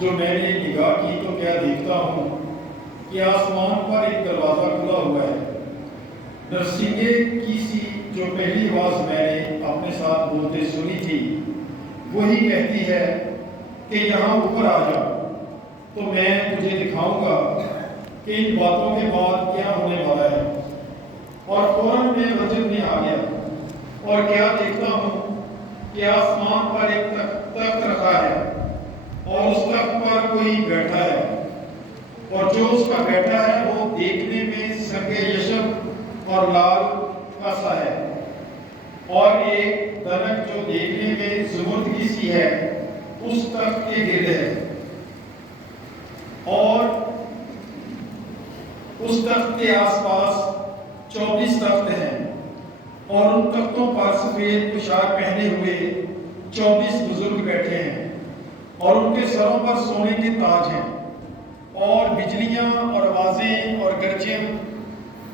جو میں نے نگاہ کی تو کیا دیکھتا ہوں کہ آسمان پر ایک دروازہ کھلا ہوا ہے۔ نرسنگے کی سی جو پہلی آواز میں نے اپنے ساتھ بولتے سنی تھی وہی کہتی ہے کہ یہاں اوپر آ جا، تو میں تجھے دکھاؤں گا کہ ان باتوں کے بعد کیا ہونے والا ہے۔ اور فوراً میں مسجد میں آ گیا اور کیا دیکھتا ہوں کہ آسمان پر ایک تخت رکھا ہے اور اس تخت پر کوئی بیٹھا ہے، اور جو اس کا بیٹھا ہے وہ دیکھنے میں سنگ یشب اور لال کا سا ہے، اور ایک دنک جو دیکھنے میں زمرد سی ہے اس تخت کے گرد ہے، اور اس تخت کے آس پاس 24 تخت ہیں، اور ان تختوں پر سفید پوشاک پہنے ہوئے 24 بزرگ بیٹھے ہیں، اور ان کے سروں پر سونے کے تاج ہیں، اور بجلیاں اور آوازیں اور گرجیں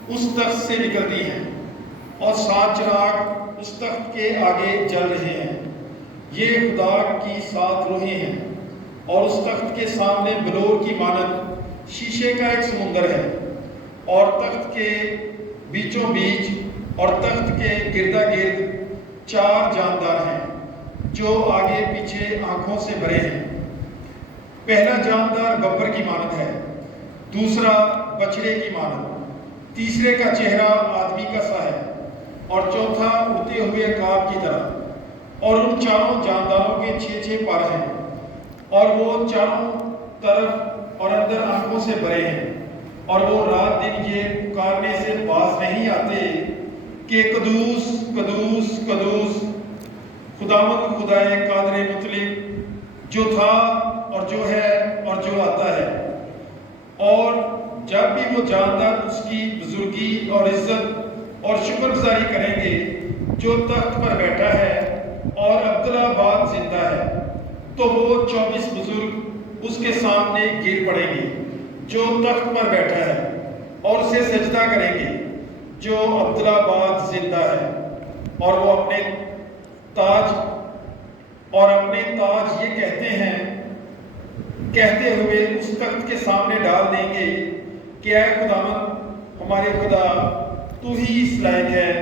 اس تخت سے نکلتی ہیں، اور 7 چراغ اس تخت کے آگے جل رہے ہیں۔ یہ خدا کی 7 روحیں ہیں، اور اس تخت کے سامنے بلور کی مانند شیشے کا ایک سمندر ہے، اور تخت کے بیچوں بیچ اور تخت کے گردا گرد 4 جاندار ہیں جو آگے پیچھے آنکھوں سے بھرے ہیں۔ پہلا جاندار ببر کی مانند ہے، دوسرا بچڑے کی مانند، تیسرے کا چہرہ آدمی کا سا ہے، اور چوتھا اڑتے ہوئے عقاب کی طرح۔ اور ان 4 جانداروں کے 6 پر ہیں، اور وہ چاروں طرف اور اندر آنکھوں سے بھرے ہیں، اور وہ رات دن یہ پکارنے سے باز نہیں آتے کہ قدوس قدوس قدوس خداوند خدائے قادر مطلق، جو تھا اور جو ہے اور جو آتا ہے۔ اور جب بھی وہ جاندار اس کی بزرگی اور عزت اور شکر گزاری کریں گے جو تخت پر بیٹھا ہے اور عبدالآباد زندہ ہے، تو وہ 24 بزرگ اس کے سامنے گر پڑیں گے جو تخت پر بیٹھا ہے، اور اسے سجدہ کریں گے جو عبدالآباد زندہ ہے، اور وہ اپنے تاج یہ کہتے ہوئے اس تخت کے سامنے ڈال دیں گے کہ اے خداوند ہمارے خدا، تو ہی اس لائق ہے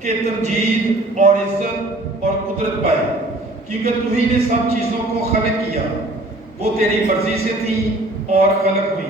کہ تمجید اور عزت اور قدرت پائے، کیونکہ تو ہی نے سب چیزوں کو خلق کیا، وہ تیری مرضی سے تھی اور خلق ہوئی۔